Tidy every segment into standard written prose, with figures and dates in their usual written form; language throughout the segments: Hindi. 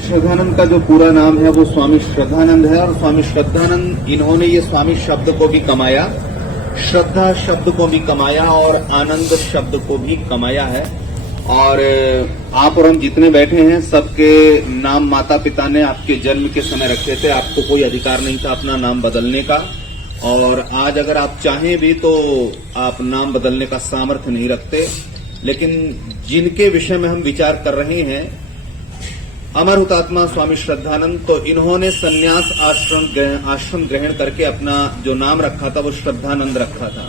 श्रद्धानंद का जो पूरा नाम है वो स्वामी श्रद्धानंद है और स्वामी श्रद्धानंद इन्होंने ये स्वामी शब्द को भी कमाया, श्रद्धा शब्द को भी कमाया और आनंद शब्द को भी कमाया है। और आप और हम जितने बैठे हैं सबके नाम माता पिता ने आपके जन्म के समय रखे थे, आपको कोई अधिकार नहीं था अपना नाम बदलने का। और आज अगर आप चाहें भी तो आप नाम बदलने का सामर्थ्य नहीं रखते। लेकिन जिनके विषय में हम विचार कर रहे हैं अमर हुतात्मा स्वामी श्रद्धानंद, तो इन्होंने संन्यास आश्रम ग्रहण करके अपना जो नाम रखा था वो श्रद्धानंद रखा था।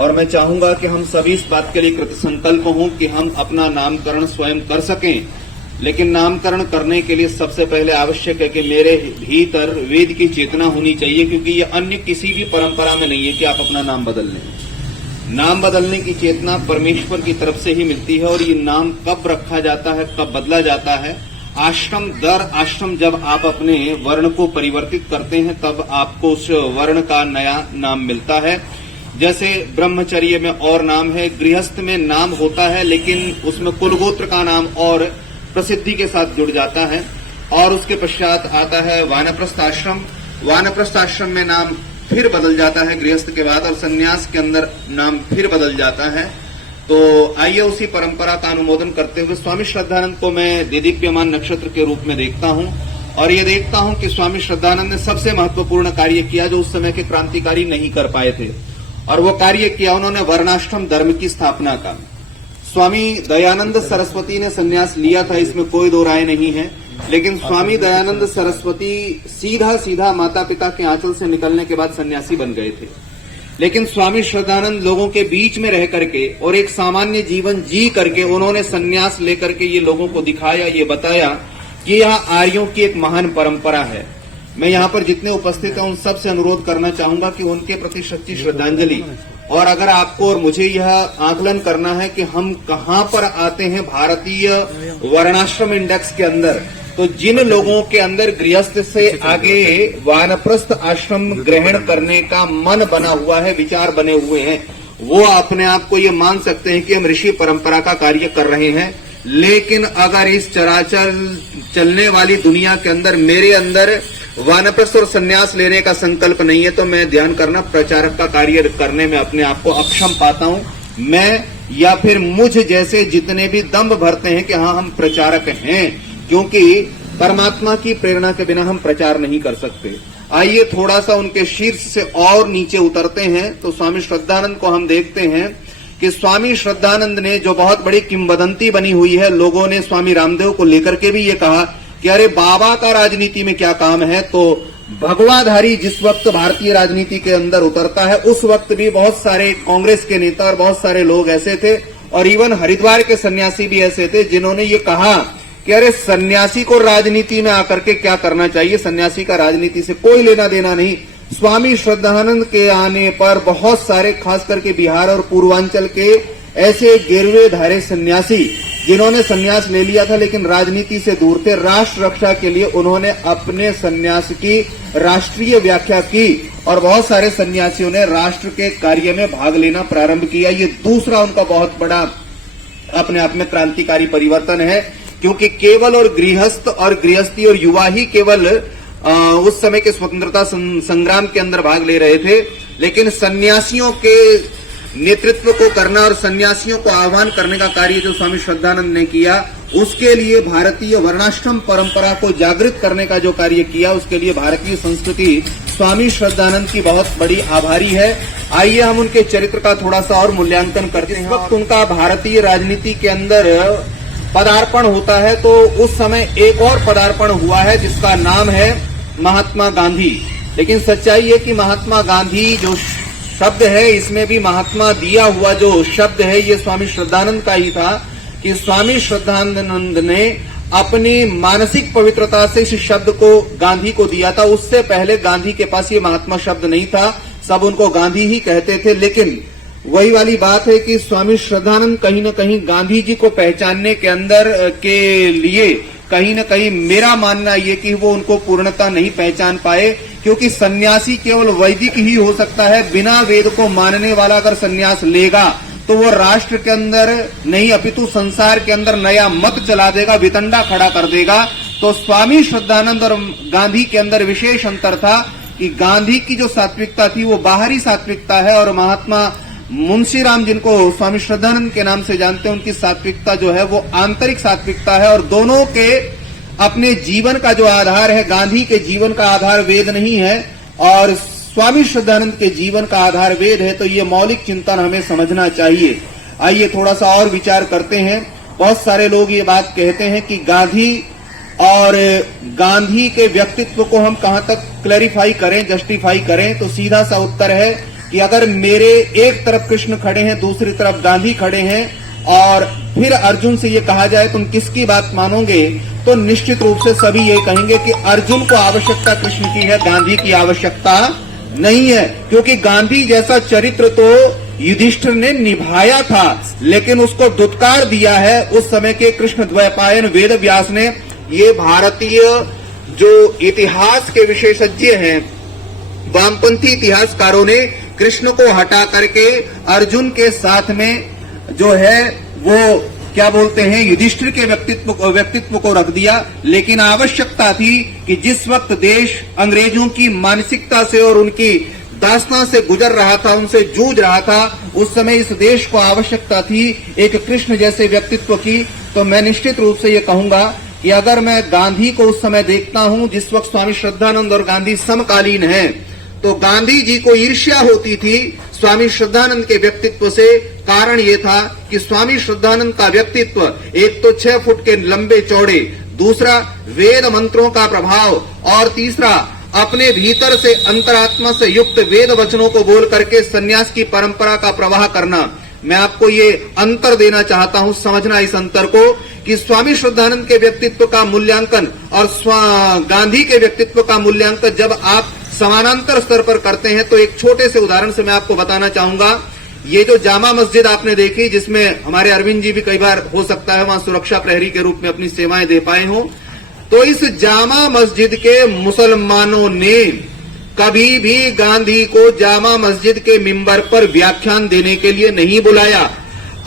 और मैं चाहूंगा कि हम सभी इस बात के लिए कृतसंकल्प हों कि हम अपना नामकरण स्वयं कर सकें। लेकिन नामकरण करने के लिए सबसे पहले आवश्यक है कि मेरे भीतर वेद की चेतना होनी चाहिए, क्योंकि ये अन्य किसी भी परंपरा में नहीं है कि आप अपना नाम बदल लें। नाम बदलने की चेतना परमेश्वर की तरफ से ही मिलती है। और ये नाम कब रखा जाता है, कब बदला जाता है? आश्रम दर आश्रम जब आप अपने वर्ण को परिवर्तित करते हैं तब आपको उस वर्ण का नया नाम मिलता है। जैसे ब्रह्मचर्य में और नाम है, गृहस्थ में नाम होता है लेकिन उसमें कुलगोत्र का नाम और प्रसिद्धि के साथ जुड़ जाता है। और उसके पश्चात आता है वानप्रस्थ आश्रम। वानप्रस्थ आश्रम में नाम फिर बदल जाता है गृहस्थ के बाद, और संन्यास के अंदर नाम फिर बदल जाता है। तो आइए उसी परंपरा का अनुमोदन करते हुए स्वामी श्रद्धानंद को मैं देदीप्यमान नक्षत्र के रूप में देखता हूं। और ये देखता हूं कि स्वामी श्रद्धानंद ने सबसे महत्वपूर्ण कार्य किया जो उस समय के क्रांतिकारी नहीं कर पाए थे, और वो कार्य किया उन्होंने वर्णाश्रम धर्म की स्थापना का। स्वामी दयानंद सरस्वती ने संन्यास लिया था, इसमें कोई दो राय नहीं है। लेकिन स्वामी दयानंद सरस्वती सीधा सीधा माता पिता के आंचल से निकलने के बाद सन्यासी बन गए थे। लेकिन स्वामी श्रद्धानंद लोगों के बीच में रह करके और एक सामान्य जीवन जी करके उन्होंने सन्यास लेकर के ये लोगों को दिखाया, ये बताया कि यह आर्यों की एक महान परंपरा है। मैं यहाँ पर जितने उपस्थित हैं उन सब से अनुरोध करना चाहूंगा कि उनके प्रति सच्ची श्रद्धांजलि। और अगर आपको और मुझे यह आकलन करना है कि हम कहाँ पर आते हैं भारतीय वर्णाश्रम इंडेक्स के अंदर, तो जिन लोगों के अंदर गृहस्थ से आगे वानप्रस्थ आश्रम ग्रहण करने का मन बना हुआ है, विचार बने हुए हैं, वो अपने आप को ये मान सकते हैं कि हम ऋषि परंपरा का कार्य कर रहे हैं। लेकिन अगर इस चराचर चलने वाली दुनिया के अंदर मेरे अंदर वानप्रस्थ और संन्यास लेने का संकल्प नहीं है तो मैं ध्यान करना प्रचारक का कार्य करने में अपने आप को अक्षम पाता हूं। मैं या फिर मुझ जैसे जितने भी दंभ भरते हैं कि हाँ हम प्रचारक हैं, क्योंकि परमात्मा की प्रेरणा के बिना हम प्रचार नहीं कर सकते। आइए थोड़ा सा उनके शीर्ष से और नीचे उतरते हैं तो स्वामी श्रद्धानंद को हम देखते हैं कि स्वामी श्रद्धानंद ने जो बहुत बड़ी किंवदंती बनी हुई है, लोगों ने स्वामी रामदेव को लेकर के भी ये कहा कि अरे बाबा का राजनीति में क्या काम है। तो भगवाधारी जिस वक्त भारतीय राजनीति के अंदर उतरता है उस वक्त भी बहुत सारे कांग्रेस के नेता और बहुत सारे लोग ऐसे थे, और इवन हरिद्वार के सन्यासी भी ऐसे थे जिन्होंने ये कहा कि अरे सन्यासी को राजनीति में आकर के क्या करना चाहिए, सन्यासी का राजनीति से कोई लेना देना नहीं। स्वामी श्रद्धानंद के आने पर बहुत सारे खास करके बिहार और पूर्वांचल के ऐसे गिरवे धारे सन्यासी जिन्होंने सन्यास ले लिया था लेकिन राजनीति से दूर थे, राष्ट्र रक्षा के लिए उन्होंने अपने सन्यास की राष्ट्रीय व्याख्या की और बहुत सारे सन्यासियों ने राष्ट्र के कार्य में भाग लेना प्रारंभ किया। ये दूसरा उनका बहुत बड़ा अपने आप में क्रांतिकारी परिवर्तन है, क्योंकि केवल और गृहस्थ और गृहस्थी और युवा ही केवल उस समय के स्वतंत्रता संग्राम के अंदर भाग ले रहे थे। लेकिन सन्यासियों के नेतृत्व को करना और सन्यासियों को आह्वान करने का कार्य जो स्वामी श्रद्धानंद ने किया, उसके लिए भारतीय वर्णाश्रम परंपरा को जागृत करने का जो कार्य किया, उसके लिए भारतीय संस्कृति स्वामी श्रद्धानंद की बहुत बड़ी आभारी है। आइए हम उनके चरित्र का थोड़ा सा और मूल्यांकन करते हैं। इस वक्त उनका भारतीय राजनीति के अंदर पदार्पण होता है तो उस समय एक और पदार्पण हुआ है जिसका नाम है महात्मा गांधी। लेकिन सच्चाई है कि महात्मा गांधी जो शब्द है, इसमें भी महात्मा दिया हुआ जो शब्द है ये स्वामी श्रद्धानंद का ही था, कि स्वामी श्रद्धानंद ने अपनी मानसिक पवित्रता से इस शब्द को गांधी को दिया था। उससे पहले गांधी के पास ये महात्मा शब्द नहीं था, सब उनको गांधी ही कहते थे। लेकिन वही वाली बात है कि स्वामी श्रद्धानंद कहीं न कहीं गांधी जी को पहचानने के अंदर के लिए कहीं न कहीं मेरा मानना ये कि वो उनको पूर्णता नहीं पहचान पाए, क्योंकि सन्यासी केवल वैदिक ही हो सकता है। बिना वेद को मानने वाला अगर सन्यास लेगा तो वो राष्ट्र के अंदर नहीं अपितु संसार के अंदर नया मत चला देगा, वितंडा खड़ा कर देगा। तो स्वामी श्रद्धानंद और गांधी के अंदर विशेष अंतर था कि गांधी की जो सात्विकता थी वो बाहरी सात्विकता है, और महात्मा मुंशीराम, जिनको स्वामी श्रद्धानंद के नाम से जानते हैं, उनकी सात्विकता जो है वो आंतरिक सात्विकता है। और दोनों के अपने जीवन का जो आधार है, गांधी के जीवन का आधार वेद नहीं है और स्वामी श्रद्धानंद के जीवन का आधार वेद है। तो ये मौलिक चिंतन हमें समझना चाहिए। आइए थोड़ा सा और विचार करते हैं। बहुत सारे लोग ये बात कहते हैं कि गांधी के व्यक्तित्व को हम कहां तक क्लैरिफाई करें, जस्टिफाई करें। तो सीधा सा उत्तर है कि अगर मेरे एक तरफ कृष्ण खड़े हैं, दूसरी तरफ गांधी खड़े हैं, और फिर अर्जुन से ये कहा जाए तुम किसकी बात मानोगे, तो निश्चित रूप से सभी ये कहेंगे कि अर्जुन को आवश्यकता कृष्ण की है, गांधी की आवश्यकता नहीं है। क्योंकि गांधी जैसा चरित्र तो युधिष्ठिर ने निभाया था, लेकिन उसको दुत्कार दिया है उस समय के कृष्ण द्वैपायन वेद व्यास ने। ये भारतीय जो इतिहास के विशेषज्ञ हैं, वामपंथी इतिहासकारों ने कृष्ण को हटा करके अर्जुन के साथ में जो है वो क्या बोलते हैं, युधिष्ठिर के व्यक्तित्व को रख दिया। लेकिन आवश्यकता थी कि जिस वक्त देश अंग्रेजों की मानसिकता से और उनकी दास्तां से गुजर रहा था, उनसे जूझ रहा था, उस समय इस देश को आवश्यकता थी एक कृष्ण जैसे व्यक्तित्व की। तो मैं निश्चित रूप से ये कहूंगा कि अगर मैं गांधी को उस समय देखता हूं जिस वक्त स्वामी श्रद्धानंद और गांधी समकालीन हैं, तो गांधी जी को ईर्ष्या होती थी स्वामी श्रद्धानंद के व्यक्तित्व से। कारण ये था कि स्वामी श्रद्धानंद का व्यक्तित्व एक तो 6 फुट के लंबे चौड़े, दूसरा वेद मंत्रों का प्रभाव, और तीसरा अपने भीतर से अंतरात्मा से युक्त वेद वचनों को बोल करके सन्यास की परंपरा का प्रवाह करना। मैं आपको ये अंतर देना चाहता हूं, समझना इस अंतर को कि स्वामी श्रद्धानंद के व्यक्तित्व का मूल्यांकन और गांधी के व्यक्तित्व का मूल्यांकन जब आप समानांतर स्तर पर करते हैं, तो एक छोटे से उदाहरण से मैं आपको बताना चाहूंगा। ये जो जामा मस्जिद आपने देखी, जिसमें हमारे अरविंद जी भी कई बार हो सकता है वहां सुरक्षा प्रहरी के रूप में अपनी सेवाएं दे पाए हों, तो इस जामा मस्जिद के मुसलमानों ने कभी भी गांधी को जामा मस्जिद के मिंबर पर व्याख्यान देने के लिए नहीं बुलाया।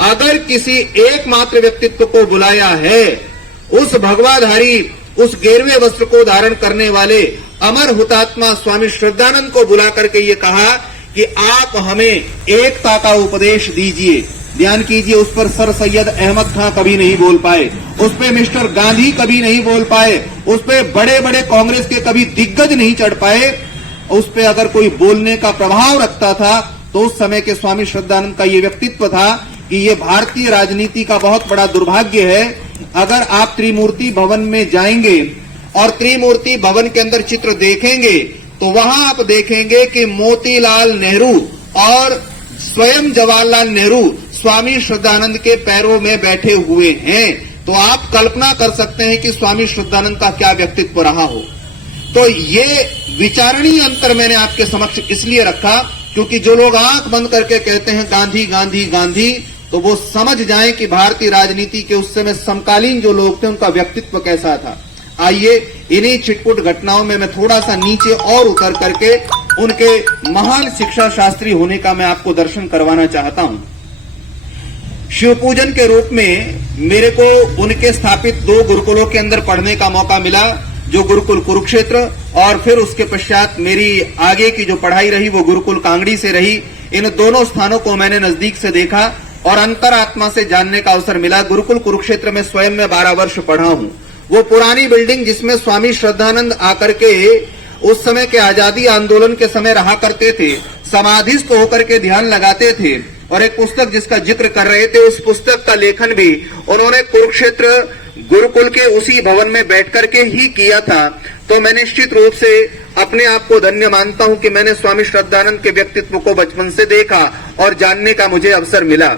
अगर किसी एकमात्र व्यक्तित्व को बुलाया है, उस भगवाधारी, उस गेरुए वस्त्र को धारण करने वाले अमर हुतात्मा स्वामी श्रद्धानंद को बुला करके ये कहा कि आप हमें एकता का उपदेश दीजिए। ध्यान कीजिए, उस पर सर सैयद अहमद खां कभी नहीं बोल पाए, उस पे मिस्टर गांधी कभी नहीं बोल पाए, उस पे बड़े बड़े कांग्रेस के कभी दिग्गज नहीं चढ़ पाए। उस पे अगर कोई बोलने का प्रभाव रखता था तो उस समय के स्वामी श्रद्धानंद का ये व्यक्तित्व था कि ये भारतीय राजनीति का बहुत बड़ा दुर्भाग्य है। अगर आप त्रिमूर्ति भवन में जाएंगे और त्रिमूर्ति भवन के अंदर चित्र देखेंगे, तो वहां आप देखेंगे कि मोतीलाल नेहरू और स्वयं जवाहरलाल नेहरू स्वामी श्रद्धानंद के पैरों में बैठे हुए हैं। तो आप कल्पना कर सकते हैं कि स्वामी श्रद्धानंद का क्या व्यक्तित्व रहा हो। तो ये विचारणीय अंतर मैंने आपके समक्ष इसलिए रखा क्योंकि जो लोग आंख बंद करके कहते हैं गांधी गांधी गांधी, तो वो समझ जाएं कि भारतीय राजनीति के उस समय समकालीन जो लोग थे उनका व्यक्तित्व कैसा था। आइए इन्हीं छिटपुट घटनाओं में मैं थोड़ा सा नीचे और उतर करके उनके महान शिक्षा शास्त्री होने का मैं आपको दर्शन करवाना चाहता हूं। शिव पूजन के रूप में मेरे को उनके स्थापित 2 गुरुकुलों के अंदर पढ़ने का मौका मिला, जो गुरुकुल कुरुक्षेत्र और फिर उसके पश्चात मेरी आगे की जो पढ़ाई रही वो गुरुकुल कांगड़ी से रही। इन दोनों स्थानों को मैंने नजदीक से देखा और अंतरात्मा से जानने का अवसर मिला। गुरुकुल कुरुक्षेत्र में स्वयं मैं 12 वर्ष पढ़ा हूं। वो पुरानी बिल्डिंग जिसमें स्वामी श्रद्धानंद आकर के उस समय के आजादी आंदोलन के समय रहा करते थे, समाधिस्थ होकर के ध्यान लगाते थे, और एक पुस्तक जिसका जिक्र कर रहे थे, उस पुस्तक का लेखन भी उन्होंने कुरुक्षेत्र गुरुकुल के उसी भवन में बैठ करके ही किया था। तो मैं निश्चित रूप से अपने आप को धन्य मानता हूं कि मैंने स्वामी श्रद्धानंद के व्यक्तित्व को बचपन से देखा और जानने का मुझे अवसर मिला।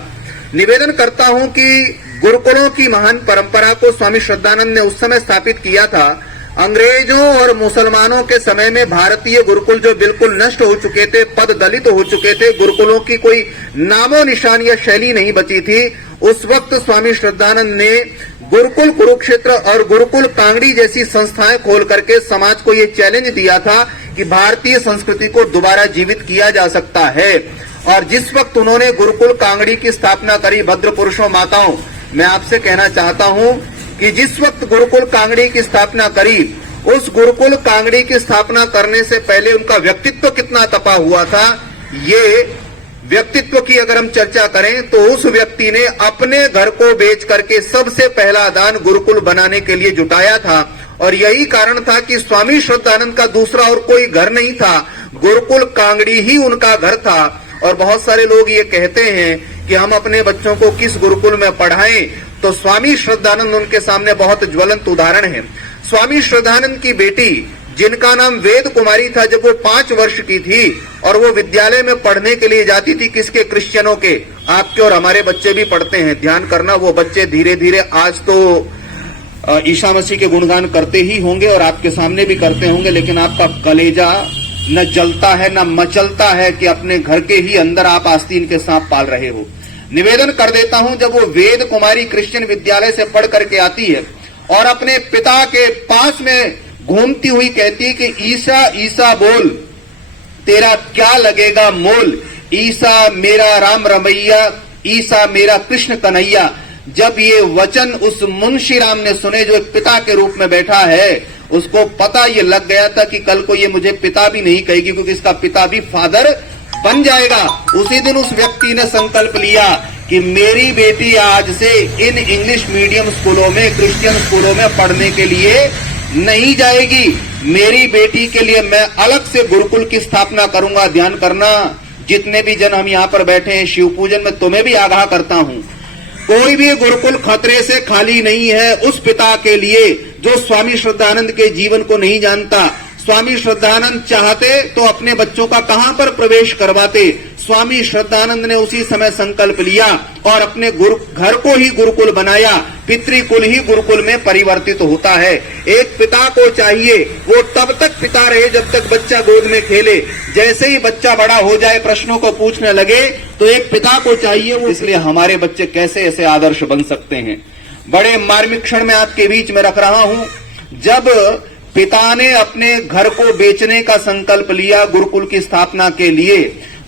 निवेदन करता हूं कि गुरुकुलों की महान परंपरा को स्वामी श्रद्धानंद ने उस समय स्थापित किया था। अंग्रेजों और मुसलमानों के समय में भारतीय गुरुकुल जो बिल्कुल नष्ट हो चुके थे, पद दलित हो चुके थे, गुरुकुलों की कोई नामो निशान या शैली नहीं बची थी, उस वक्त स्वामी श्रद्धानंद ने गुरुकुल कुरुक्षेत्र और गुरुकुल कांगड़ी जैसी संस्थाएं खोल करके समाज को ये चैलेंज दिया था कि भारतीय संस्कृति को दोबारा जीवित किया जा सकता है। और जिस वक्त उन्होंने गुरुकुल कांगड़ी की स्थापना करी, भद्र पुरुषों माताओं, मैं आपसे कहना चाहता हूं कि जिस वक्त गुरुकुल कांगड़ी की स्थापना करी, उस गुरुकुल कांगड़ी की स्थापना करने से पहले उनका व्यक्तित्व कितना तपा हुआ था। ये व्यक्तित्व की अगर हम चर्चा करें तो उस व्यक्ति ने अपने घर को बेच करके सबसे पहला दान गुरुकुल बनाने के लिए जुटाया था, और यही कारण था कि स्वामी श्रद्धानंद का दूसरा और कोई घर नहीं था, गुरुकुल कांगड़ी ही उनका घर था। और बहुत सारे लोग ये कहते हैं कि हम अपने बच्चों को किस गुरुकुल में पढ़ाएं, तो स्वामी श्रद्धानंद उनके सामने बहुत ज्वलंत उदाहरण है। स्वामी श्रद्धानंद की बेटी, जिनका नाम वेद कुमारी था, जब वो 5 वर्ष की थी और वो विद्यालय में पढ़ने के लिए जाती थी, किसके? क्रिश्चियनों के। आपके और हमारे बच्चे भी पढ़ते हैं, ध्यान करना। वो बच्चे धीरे धीरे आज तो ईसा मसीह के गुणगान करते ही होंगे और आपके सामने भी करते होंगे, लेकिन आपका कलेजा न जलता है न मचलता है कि अपने घर के ही अंदर आप आस्तीन के सांप पाल रहे हो। निवेदन कर देता हूं, जब वो वेद कुमारी क्रिश्चियन विद्यालय से पढ़ करके आती है और अपने पिता के पास में घूमती हुई कहती है कि ईसा ईसा बोल, तेरा क्या लगेगा मोल, ईसा मेरा राम रमैया, ईसा मेरा कृष्ण कन्हैया। जब ये वचन उस मुंशी राम ने सुने, जो एक पिता के रूप में बैठा है, उसको पता ये लग गया था कि कल को ये मुझे पिता भी नहीं कहेगी, क्योंकि इसका पिता भी फादर बन जाएगा। उसी दिन उस व्यक्ति ने संकल्प लिया कि मेरी बेटी आज से इन इंग्लिश मीडियम स्कूलों में, क्रिश्चियन स्कूलों में पढ़ने के लिए नहीं जाएगी। मेरी बेटी के लिए मैं अलग से गुरुकुल की स्थापना करूंगा। ध्यान करना, जितने भी जन हम यहाँ पर बैठे हैं, शिव पूजन में तुम्हें भी आगाह करता हूं, कोई भी गुरुकुल खतरे से खाली नहीं है उस पिता के लिए जो स्वामी श्रद्धानंद के जीवन को नहीं जानता। स्वामी श्रद्धानंद चाहते तो अपने बच्चों का कहां पर प्रवेश करवाते। स्वामी श्रद्धानंद ने उसी समय संकल्प लिया और अपने घर को ही गुरुकुल बनाया। पितृकुल ही गुरुकुल में परिवर्तित होता है। एक पिता को चाहिए वो तब तक पिता रहे जब तक बच्चा गोद में खेले। जैसे ही बच्चा बड़ा हो जाए, प्रश्नों को पूछने लगे, तो एक पिता को चाहिए वो। इसलिए हमारे बच्चे कैसे ऐसे आदर्श बन सकते हैं। बड़े मार्मिक क्षण में आपके बीच में रख रहा हूं। जब पिता ने अपने घर को बेचने का संकल्प लिया गुरुकुल की स्थापना के लिए,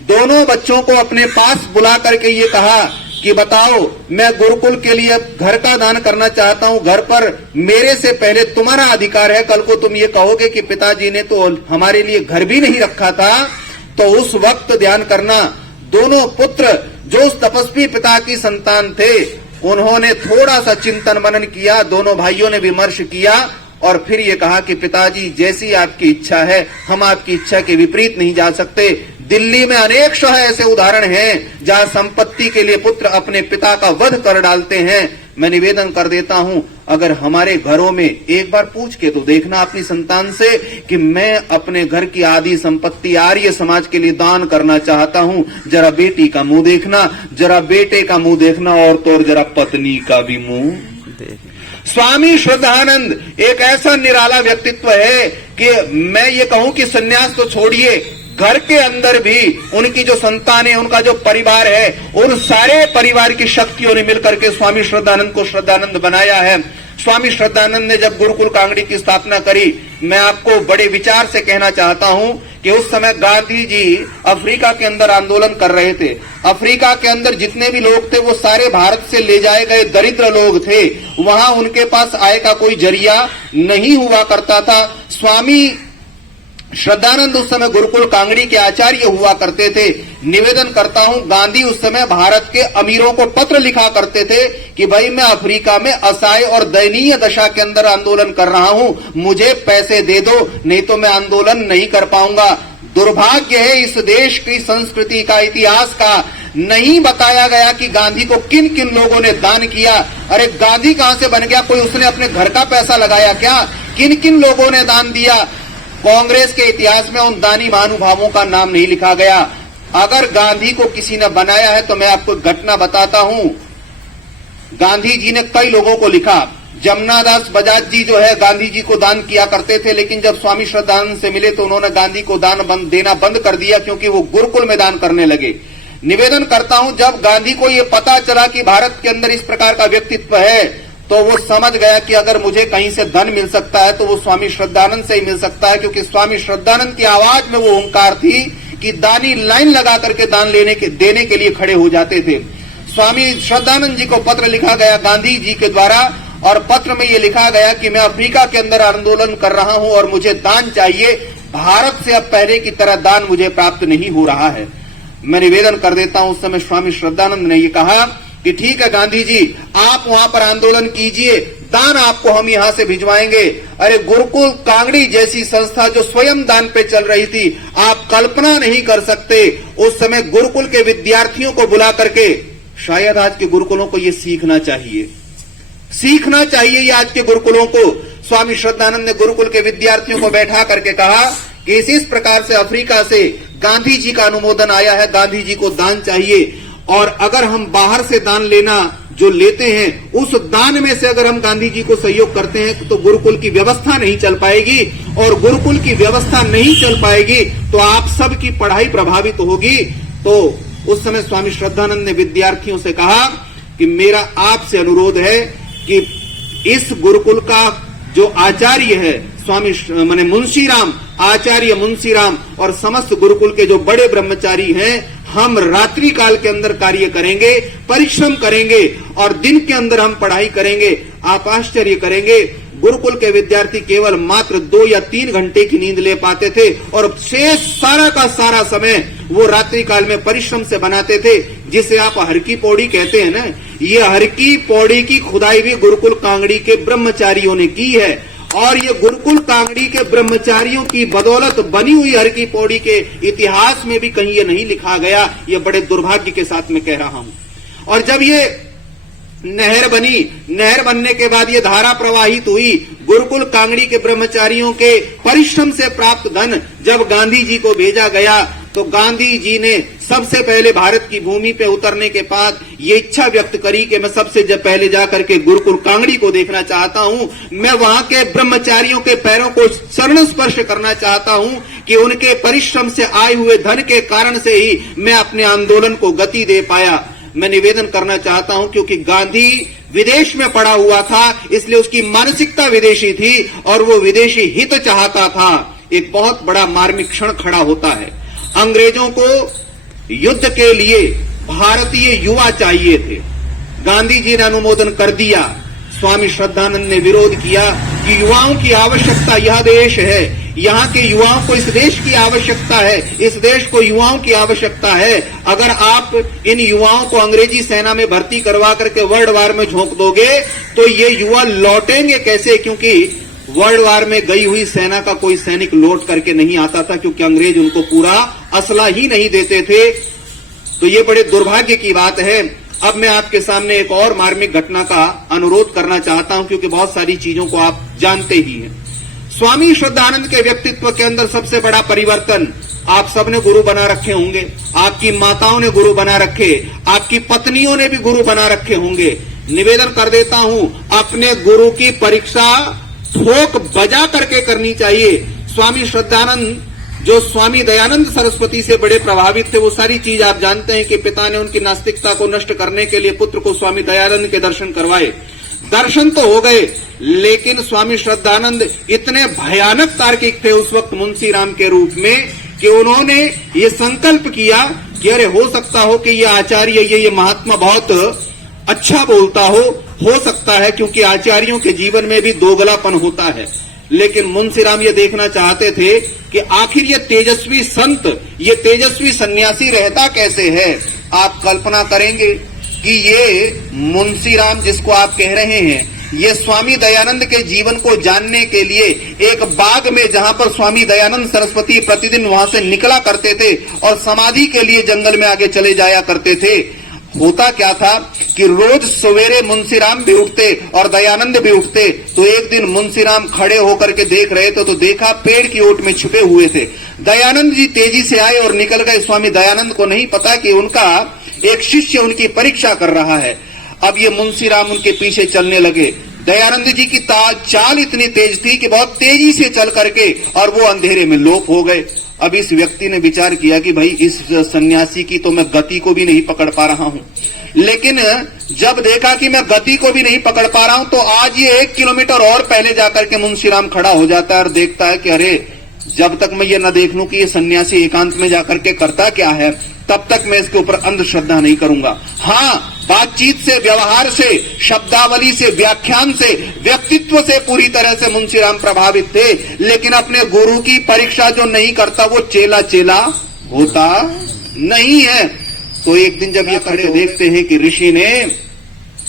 दोनों बच्चों को अपने पास बुला करके ये कहा कि बताओ, मैं गुरुकुल के लिए घर का दान करना चाहता हूं, घर पर मेरे से पहले तुम्हारा अधिकार है। कल को तुम ये कहोगे कि पिताजी ने तो हमारे लिए घर भी नहीं रखा था, तो उस वक्त ध्यान करना, दोनों पुत्र जो उस तपस्वी पिता की संतान थे, उन्होंने थोड़ा सा चिंतन मनन किया, दोनों भाइयों ने विमर्श किया और फिर ये कहा कि पिताजी जैसी आपकी इच्छा है, हम आपकी इच्छा के विपरीत नहीं जा सकते। दिल्ली में अनेक शह ऐसे उदाहरण हैं जहां संपत्ति के लिए पुत्र अपने पिता का वध कर डालते हैं। मैं निवेदन कर देता हूं, अगर हमारे घरों में एक बार पूछ के तो देखना अपनी संतान से कि मैं अपने घर की आधी संपत्ति आर्य समाज के लिए दान करना चाहता हूं। जरा बेटी का मुंह देखना, जरा बेटे का मुंह देखना, और तो और जरा पत्नी का भी मुंह देखना। स्वामी श्रद्धानंद एक ऐसा निराला व्यक्तित्व है कि मैं ये कहूं कि सन्यास तो छोड़िए, घर के अंदर भी उनकी जो संतान है, उनका जो परिवार है, उन सारे परिवार की शक्तियों ने मिलकर के स्वामी श्रद्धानंद को श्रद्धानंद बनाया है। स्वामी श्रद्धानंद ने जब गुरुकुल कांगड़ी की स्थापना करी, मैं आपको बड़े विचार से कहना चाहता हूं कि उस समय गांधी जी अफ्रीका के अंदर आंदोलन कर रहे थे। अफ्रीका के अंदर जितने भी लोग थे वो सारे भारत से ले जाए गए दरिद्र लोग थे। वहां उनके पास आय का कोई जरिया नहीं हुआ करता था। स्वामी श्रद्धानंद उस समय गुरुकुल कांगड़ी के आचार्य हुआ करते थे। निवेदन करता हूं, गांधी उस समय भारत के अमीरों को पत्र लिखा करते थे कि भाई मैं अफ्रीका में असहाय और दयनीय दशा के अंदर आंदोलन कर रहा हूं, मुझे पैसे दे दो, नहीं तो मैं आंदोलन नहीं कर पाऊंगा। दुर्भाग्य है इस देश की संस्कृति का, इतिहास का नहीं बताया गया कि गांधी को किन किन लोगों ने दान किया। अरे गांधी कहां से बन गया? कोई उसने अपने घर का पैसा लगाया क्या? किन किन लोगों ने दान दिया? कांग्रेस के इतिहास में उन दानी महानुभावों का नाम नहीं लिखा गया। अगर गांधी को किसी ने बनाया है तो मैं आपको घटना बताता हूं। गांधी जी ने कई लोगों को लिखा। जमनादास बजाज जी जो है गांधी जी को दान किया करते थे, लेकिन जब स्वामी श्रद्धानंद से मिले तो उन्होंने गांधी को दान देना बंद कर दिया, क्योंकि वो गुरुकुल में दान करने लगे। निवेदन करता हूं, जब गांधी को ये पता चला कि भारत के अंदर इस प्रकार का व्यक्तित्व है, तो वो समझ गया कि अगर मुझे कहीं से धन मिल सकता है तो वो स्वामी श्रद्धानंद से ही मिल सकता है, क्योंकि स्वामी श्रद्धानंद की आवाज में वो ओंकार थी कि दानी लाइन लगा करके दान देने के लिए खड़े हो जाते थे। स्वामी श्रद्धानंद जी को पत्र लिखा गया गांधी जी के द्वारा, और पत्र में ये लिखा गया कि मैं अफ्रीका के अंदर आंदोलन कर रहा हूं और मुझे दान चाहिए। भारत से अब पहले की तरह दान मुझे प्राप्त नहीं हो रहा है। मैं निवेदन कर देता हूं, उस समय स्वामी श्रद्धानंद ने ये कहा कि ठीक है गांधी जी, आप वहां पर आंदोलन कीजिए, दान आपको हम यहां से भिजवाएंगे। अरे गुरुकुल कांगड़ी जैसी संस्था जो स्वयं दान पे चल रही थी, आप कल्पना नहीं कर सकते उस समय गुरुकुल के विद्यार्थियों को बुला करके, शायद आज के गुरुकुलों को ये सीखना चाहिए ये आज के गुरुकुलों को। स्वामी श्रद्धानंद ने गुरुकुल के विद्यार्थियों को बैठा करके कहा कि इस प्रकार से अफ्रीका से गांधी जी का अनुमोदन आया है, गांधी जी को दान चाहिए, और अगर हम बाहर से दान लेना जो लेते हैं, उस दान में से अगर हम गांधी जी को सहयोग करते हैं तो गुरुकुल की व्यवस्था नहीं चल पाएगी, और गुरुकुल की व्यवस्था नहीं चल पाएगी तो आप सब की पढ़ाई प्रभावित होगी। तो उस समय स्वामी श्रद्धानंद ने विद्यार्थियों से कहा कि मेरा आपसे अनुरोध है कि इस गुरुकुल का जो आचार्य है स्वामी माने मुंशीराम, आचार्य मुंशीराम और समस्त गुरुकुल के जो बड़े ब्रह्मचारी हैं, हम रात्रि काल के अंदर कार्य करेंगे, परिश्रम करेंगे और दिन के अंदर हम पढ़ाई करेंगे। आप आश्चर्य करेंगे, गुरुकुल के विद्यार्थी केवल मात्र 2 या 3 घंटे की नींद ले पाते थे और शेष सारा का सारा समय वो रात्रि काल में परिश्रम से बनाते थे, जिसे आप हर की पौड़ी कहते हैं ना। ये हर की पौड़ी की खुदाई भी गुरुकुल कांगड़ी के ब्रह्मचारियों ने की है, और ये गुरुकुल कांगड़ी के ब्रह्मचारियों की बदौलत बनी हुई हर की पौड़ी के इतिहास में भी कहीं ये नहीं लिखा गया। ये बड़े दुर्भाग्य के साथ मैं कह रहा हूं। और जब ये नहर बनी, नहर बनने के बाद ये धारा प्रवाहित हुई, गुरुकुल कांगड़ी के ब्रह्मचारियों के परिश्रम से प्राप्त धन जब गांधी जी को भेजा गया, तो गांधी जी ने सबसे पहले भारत की भूमि पे उतरने के बाद ये इच्छा व्यक्त करी कि मैं सबसे पहले जाकर के गुरुकुल कांगड़ी को देखना चाहता हूं, मैं वहां के ब्रह्मचारियों के पैरों को चरण स्पर्श करना चाहता हूं कि उनके परिश्रम से आए हुए धन के कारण से ही मैं अपने आंदोलन को गति दे पाया। मैं निवेदन करना चाहता हूं, क्योंकि गांधी विदेश में पड़ा हुआ था, इसलिए उसकी मानसिकता विदेशी थी और वो विदेशी हित चाहता था। एक बहुत बड़ा मार्मिक क्षण खड़ा होता है। अंग्रेजों को युद्ध के लिए भारतीय युवा चाहिए थे, गांधी जी ने अनुमोदन कर दिया। स्वामी श्रद्धानंद ने विरोध किया कि युवाओं की आवश्यकता यह देश है, यहाँ के युवाओं को इस देश की आवश्यकता है, इस देश को युवाओं की आवश्यकता है। अगर आप इन युवाओं को अंग्रेजी सेना में भर्ती करवा करके वर्ल्ड वार में झोंक दोगे तो ये युवा लौटेंगे कैसे? क्योंकि वर्ल्ड वार में गई हुई सेना का कोई सैनिक लौट करके नहीं आता था, क्योंकि अंग्रेज उनको पूरा असला ही नहीं देते थे। तो ये बड़े दुर्भाग्य की बात है। अब मैं आपके सामने एक और मार्मिक घटना का अनुरोध करना चाहता हूं, क्योंकि बहुत सारी चीजों को आप जानते ही हैं। स्वामी श्रद्धानंद के व्यक्तित्व के अंदर सबसे बड़ा परिवर्तन आप सबने गुरु बना रखे होंगे, आपकी माताओं ने गुरु बना रखे, आपकी पत्नियों ने भी गुरु बना रखे होंगे। निवेदन कर देता हूं, अपने गुरु की परीक्षा ठोक बजा करके करनी चाहिए। स्वामी श्रद्धानंद जो स्वामी दयानंद सरस्वती से बड़े प्रभावित थे, वो सारी चीज आप जानते हैं कि पिता ने उनकी नास्तिकता को नष्ट करने के लिए पुत्र को स्वामी दयानंद के दर्शन करवाए। दर्शन तो हो गए, लेकिन स्वामी श्रद्धानंद इतने भयानक तार्किक थे उस वक्त मुंशीराम के रूप में कि उन्होंने ये संकल्प किया कि अरे हो सकता हो कि ये आचार्य ये महात्मा बहुत अच्छा बोलता हो सकता है, क्योंकि आचार्यों के जीवन में भी दोगलापन होता है। लेकिन मुंशीराम ये देखना चाहते थे कि आखिर ये तेजस्वी संत, ये तेजस्वी सन्यासी रहता कैसे है। आप कल्पना करेंगे कि ये मुंशीराम जिसको आप कह रहे हैं, ये स्वामी दयानंद के जीवन को जानने के लिए एक बाग में, जहां पर स्वामी दयानंद सरस्वती प्रतिदिन वहां से निकला करते थे और समाधि के लिए जंगल में आगे चले जाया करते थे। होता क्या था कि रोज सवेरे मुंशीराम भी उठते और दयानंद भी उठते। तो एक दिन मुंशीराम खड़े होकर के देख रहे थे, तो देखा पेड़ की ओट में छुपे हुए थे। दयानंद जी तेजी से आए और निकल गए। स्वामी दयानंद को नहीं पता कि उनका एक शिष्य उनकी परीक्षा कर रहा है। अब ये मुंशीराम उनके पीछे चलने लगे। दयानंद जी की चाल इतनी तेज थी कि बहुत तेजी से चल करके और वो अंधेरे में लोप हो गए। अब इस व्यक्ति ने विचार किया कि भाई इस सन्यासी की तो मैं गति को भी नहीं पकड़ पा रहा हूं, लेकिन जब देखा कि मैं गति को भी नहीं पकड़ पा रहा हूं, तो आज ये 1 किलोमीटर और पहले जाकर के मुंशीराम खड़ा हो जाता है और देखता है कि अरे जब तक मैं ये न देख लूं कि ये सन्यासी एकांत में जाकर के करता क्या है, तब तक मैं इसके ऊपर अंधश्रद्धा नहीं करूंगा। हाँ, बातचीत से, व्यवहार से, शब्दावली से, व्याख्यान से, व्यक्तित्व से पूरी तरह से मुंशीराम प्रभावित थे, लेकिन अपने गुरु की परीक्षा जो नहीं करता वो चेला चेला होता नहीं है। तो एक दिन जब ये खड़े देखते हैं कि ऋषि ने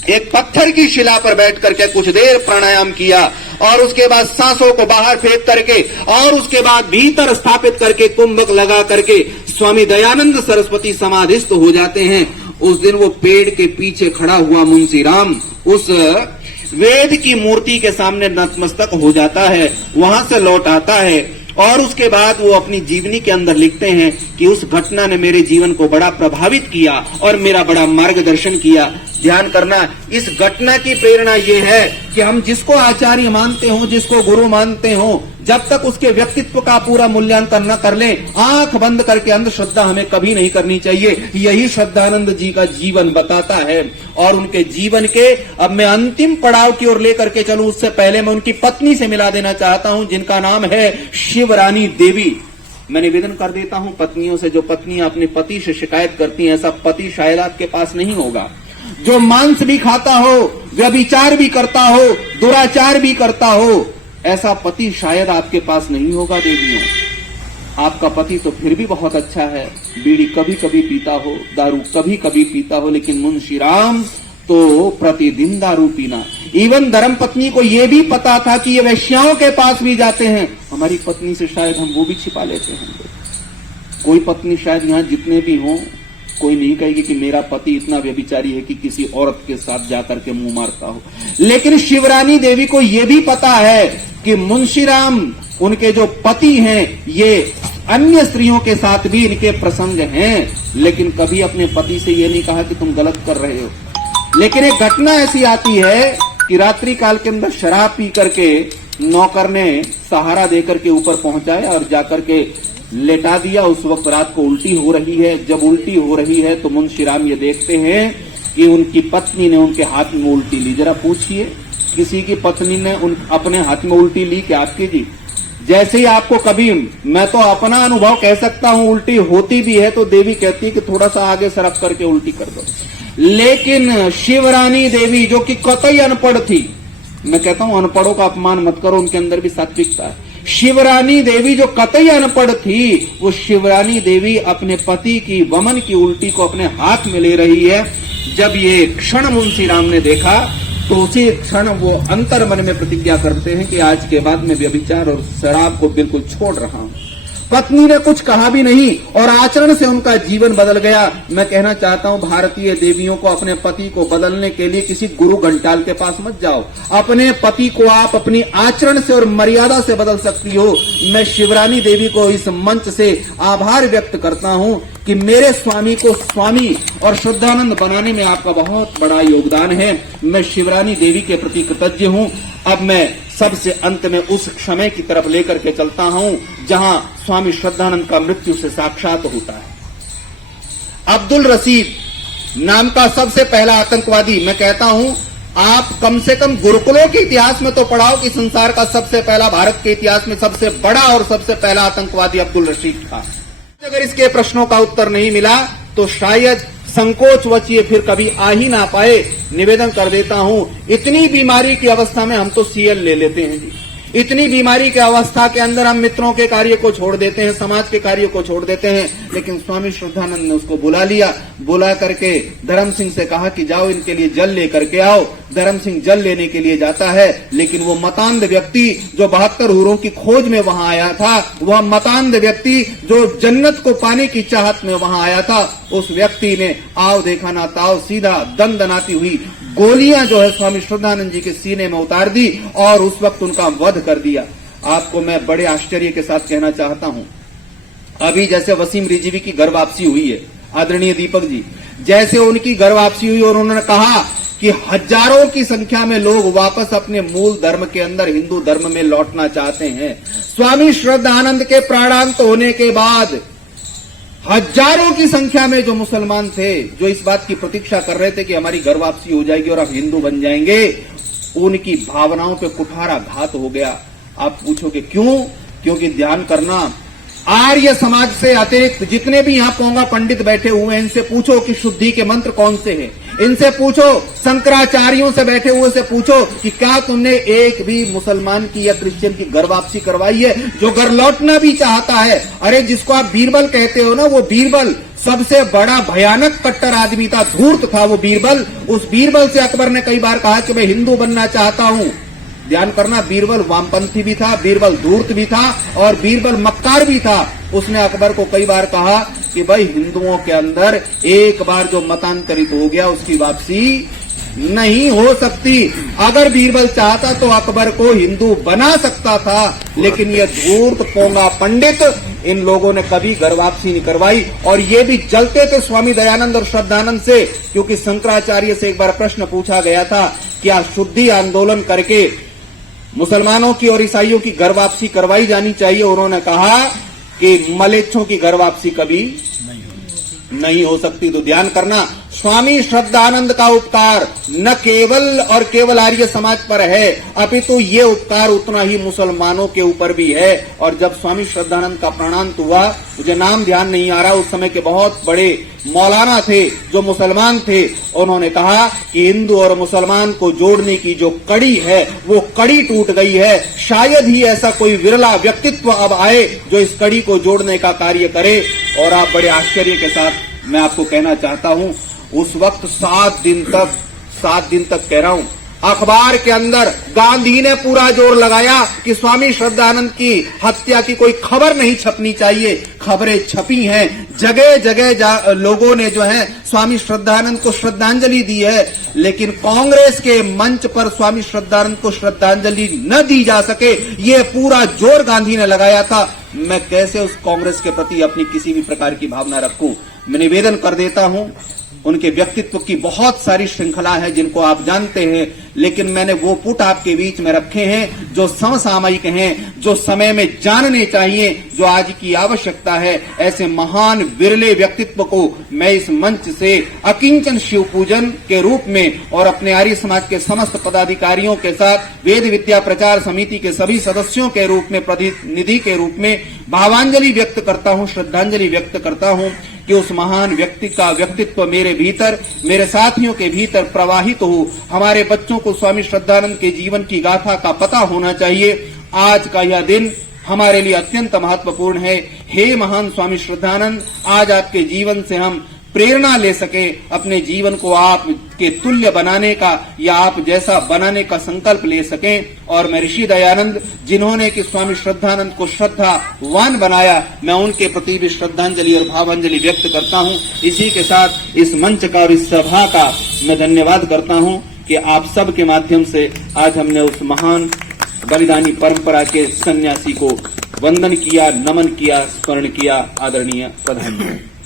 एक पत्थर की शिला पर बैठ करके कुछ देर प्राणायाम किया और उसके बाद सांसों को बाहर फेंक करके और उसके बाद भीतर स्थापित करके कुंभक लगा करके स्वामी दयानंद सरस्वती समाधिस्थ हो जाते हैं। उस दिन वो पेड़ के पीछे खड़ा हुआ मुंशीराम उस वेद की मूर्ति के सामने नतमस्तक हो जाता है, वहां से लौट आता है और उसके बाद वो अपनी जीवनी के अंदर लिखते हैं कि उस घटना ने मेरे जीवन को बड़ा प्रभावित किया और मेरा बड़ा मार्गदर्शन किया। ध्यान करना, इस घटना की प्रेरणा ये है कि हम जिसको आचार्य मानते हो, जिसको गुरु मानते हो, जब तक उसके व्यक्तित्व का पूरा मूल्यांकन न कर लें, आंख बंद करके अंधश्रद्धा हमें कभी नहीं करनी चाहिए। यही श्रद्धानंद जी का जीवन बताता है। और उनके जीवन के अब मैं अंतिम पड़ाव की ओर लेकर के चलूं, उससे पहले मैं उनकी पत्नी से मिला देना चाहता हूं, जिनका नाम है शिवरानी देवी। मैं निवेदन कर देता हूं पत्नियों से, जो पत्नियां अपने पति से शिकायत करती हैं, ऐसा पति शायद आपके पास नहीं होगा। जो मांस भी खाता हो, व्यभिचार भी करता हो, दुराचार भी करता हो, ऐसा पति शायद आपके पास नहीं होगा देवियों। आपका पति तो फिर भी बहुत अच्छा है, बीड़ी कभी कभी पीता हो, दारू कभी कभी पीता हो, लेकिन मुंशीराम तो प्रतिदिन दारू पीना। इवन धर्मपत्नी को यह भी पता था कि ये वेश्याओं के पास भी जाते हैं, हमारी पत्नी से शायद हम वो भी छिपा लेते हैं। कोई पत्नी शायद यहां जितने भी हों, कोई नहीं कहेगी कि मेरा पति इतना व्यभिचारी है कि किसी औरत के साथ जाकर के मुंह मारता हो। लेकिन शिवरानी देवी को यह भी पता है कि मुंशीराम उनके जो पति हैं, ये अन्य स्त्रियों के साथ भी इनके प्रसंग हैं, लेकिन कभी अपने पति से ये नहीं कहा कि तुम गलत कर रहे हो। लेकिन एक घटना ऐसी आती है कि रात्रि काल के अंदर शराब पी करके नौकर ने सहारा देकर के ऊपर पहुंचाया और जाकर के लेटा दिया। उस वक्त रात को उल्टी हो रही है। जब उल्टी हो रही है तो मुंशीराम ये देखते हैं कि उनकी पत्नी ने उनके हाथ में उल्टी ली। जरा पूछिए, किसी की पत्नी ने अपने हाथ में उल्टी ली क्या आपकी जी? जैसे ही आपको कभी, मैं तो अपना अनुभव कह सकता हूं, उल्टी होती भी है तो देवी कहती है कि थोड़ा सा आगे सरक करके उल्टी कर दो। लेकिन शिवरानी देवी जो कि कतई अनपढ़ थी, मैं कहता हूं अनपढ़ों का अपमान मत करो, उनके अंदर भी सात्विकता है। शिवरानी देवी जो कतई अनपढ़ थी, वो शिवरानी देवी अपने पति की वमन की उल्टी को अपने हाथ में ले रही है। जब ये क्षण मुंशीराम ने देखा तो उसी क्षण वो अंतर मन में प्रतिज्ञा करते हैं कि आज के बाद मैं व्यभिचार और शराब को बिल्कुल छोड़ रहा हूं। पत्नी ने कुछ कहा भी नहीं और आचरण से उनका जीवन बदल गया। मैं कहना चाहता हूं भारतीय देवियों को अपने पति को बदलने के लिए किसी गुरु घंटाल के पास मत जाओ। अपने पति को आप अपनी आचरण से और मर्यादा से बदल सकती हो। मैं शिवरानी देवी को इस मंच से आभार व्यक्त करता हूं कि मेरे स्वामी को स्वामी और शुद्धानंद बनाने में आपका बहुत बड़ा योगदान है। मैं शिवरानी देवी के प्रति कृतज्ञ हूं। अब मैं सबसे अंत में उस समय की तरफ लेकर के चलता हूं जहां स्वामी श्रद्धानंद का मृत्यु से साक्षात होता है। अब्दुल रशीद नाम का सबसे पहला आतंकवादी, मैं कहता हूं आप कम से कम गुरुकुलों के इतिहास में तो पढ़ाओ कि संसार का सबसे पहला, भारत के इतिहास में सबसे बड़ा और सबसे पहला आतंकवादी अब्दुल रशीद था। अगर इसके प्रश्नों का उत्तर नहीं मिला तो शायद संकोचवश ये फिर कभी आ ही ना पाए। निवेदन कर देता हूं, इतनी बीमारी की अवस्था में हम तो सीएल ले लेते हैं जी। इतनी बीमारी की अवस्था के अंदर हम मित्रों के कार्य को छोड़ देते हैं, समाज के कार्य को छोड़ देते हैं। लेकिन स्वामी श्रद्धानंद ने उसको बुला लिया। बुला करके धर्म सिंह से कहा कि जाओ इनके लिए जल लेकर के आओ। धर्म सिंह जल लेने के लिए जाता है, लेकिन वो मतांध व्यक्ति जो 72 हूरों की खोज में वहां आया था, वह मतांध व्यक्ति जो जन्नत को पाने की चाहत में वहां आया था, उस व्यक्ति ने आओ देखा ना ताओ सीधा दंदनाती हुई गोलियां जो है स्वामी श्रद्धानंद जी के सीने में उतार दी और उस वक्त उनका वध कर दिया। आपको मैं बड़े आश्चर्य के साथ कहना चाहता हूं, अभी जैसे वसीम रिजवी की घर वापसी हुई है, आदरणीय दीपक जी, जैसे उनकी घर वापसी हुई और उन्होंने कहा कि हजारों की संख्या में लोग वापस अपने मूल धर्म के अंदर, हिंदू धर्म में लौटना चाहते हैं। स्वामी श्रद्धानंद के प्राणांत होने के बाद हजारों की संख्या में जो मुसलमान थे, जो इस बात की प्रतीक्षा कर रहे थे कि हमारी घर वापसी हो जाएगी और हम हिंदू बन जाएंगे, उनकी भावनाओं पे कुठाराघात हो गया। आप पूछोगे क्यों? क्योंकि ध्यान करना, आर्य समाज से अतिरिक्त जितने भी यहाँ पोंगा पंडित बैठे हुए हैं, इनसे पूछो कि शुद्धि के मंत्र कौन से हैं। इनसे पूछो, शंकराचार्यों से बैठे हुए से पूछो कि क्या तुमने एक भी मुसलमान की या क्रिश्चियन की घर वापसी करवाई है, जो घर लौटना भी चाहता है। अरे जिसको आप बीरबल कहते हो ना, वो बीरबल सबसे बड़ा भयानक कट्टर आदमी था, धूर्त था वो बीरबल। उस बीरबल से अकबर ने कई बार कहा कि मैं हिंदू बनना चाहता हूं। ध्यान करना, बीरबल वामपंथी भी था, बीरबल धूर्त भी था और बीरबल मक्कार भी था। उसने अकबर को कई बार कहा कि भाई हिंदुओं के अंदर एक बार जो मतांतरित हो गया उसकी वापसी नहीं हो सकती। अगर बीरबल चाहता तो अकबर को हिंदू बना सकता था, लेकिन ये धूर्त पोंगा पंडित, इन लोगों ने कभी घर वापसी नहीं करवाई। और ये भी जलते थे स्वामी दयानंद और श्रद्धानंद से, क्योंकि शंकराचार्य से एक बार प्रश्न पूछा गया था, क्या शुद्धि आंदोलन करके मुसलमानों की और ईसाइयों की घर वापसी करवाई जानी चाहिए। उन्होंने कहा कि मलेच्छों की घर वापसी कभी नहीं हो सकती। तो ध्यान करना, स्वामी श्रद्धानंद का उपकार न केवल और केवल आर्य समाज पर है, अपितु ये उपकार उतना ही मुसलमानों के ऊपर भी है। और जब स्वामी श्रद्धानंद का प्राणांत हुआ, मुझे नाम ध्यान नहीं आ रहा, उस समय के बहुत बड़े मौलाना थे जो मुसलमान थे, उन्होंने कहा कि हिंदू और मुसलमान को जोड़ने की जो कड़ी है वो कड़ी टूट गई है। शायद ही ऐसा कोई विरला व्यक्तित्व अब आए जो इस कड़ी को जोड़ने का कार्य करे। और आप बड़े आश्चर्य के साथ मैं आपको कहना चाहता हूं, उस वक्त 7 दिन तक कह रहा हूं, अखबार के अंदर गांधी ने पूरा जोर लगाया कि स्वामी श्रद्धानंद की हत्या की कोई खबर नहीं छपनी चाहिए। खबरें छपी हैं, जगह जगह लोगों ने जो है स्वामी श्रद्धानंद को श्रद्धांजलि दी है, लेकिन कांग्रेस के मंच पर स्वामी श्रद्धानंद को श्रद्धांजलि न दी जा सके, ये पूरा जोर गांधी ने लगाया था। मैं कैसे उस कांग्रेस के प्रति अपनी किसी भी प्रकार की भावना रखूं। मैं निवेदन कर देता हूं, उनके व्यक्तित्व की बहुत सारी श्रृंखला है जिनको आप जानते हैं, लेकिन मैंने वो पुट आपके बीच में रखे हैं जो समसामयिक हैं, जो समय में जानने चाहिए, जो आज की आवश्यकता है। ऐसे महान विरले व्यक्तित्व को मैं इस मंच से अकिंचन शिव पूजन के रूप में और अपने आर्य समाज के समस्त पदाधिकारियों के साथ वेद विद्या प्रचार समिति के सभी सदस्यों के रूप में, प्रतिनिधि के रूप में भावांजलि व्यक्त करता हूं, श्रद्धांजलि व्यक्त करता हूं कि उस महान व्यक्ति का व्यक्तित्व मेरे भीतर, मेरे साथियों के भीतर प्रवाहित हो। हमारे बच्चों को स्वामी श्रद्धानंद के जीवन की गाथा का पता होना चाहिए। आज का यह दिन हमारे लिए अत्यंत महत्वपूर्ण है। हे महान स्वामी श्रद्धानंद, आज आपके जीवन से हम प्रेरणा ले सके, अपने जीवन को आप के तुल्य बनाने का या आप जैसा बनाने का संकल्प ले सकें। और मैं ऋषि दयानंद, जिन्होंने कि स्वामी श्रद्धानंद को श्रद्धावान बनाया, मैं उनके प्रति भी श्रद्धांजलि और भावांजलि व्यक्त करता हूं। इसी के साथ इस मंच का और इस सभा का मैं धन्यवाद करता हूं कि आप सब के माध्यम से आज हमने उस महान बलिदानी परंपरा के सन्यासी को वंदन किया, नमन किया, स्मरण किया। आदरणीय प्रधानमंत्री।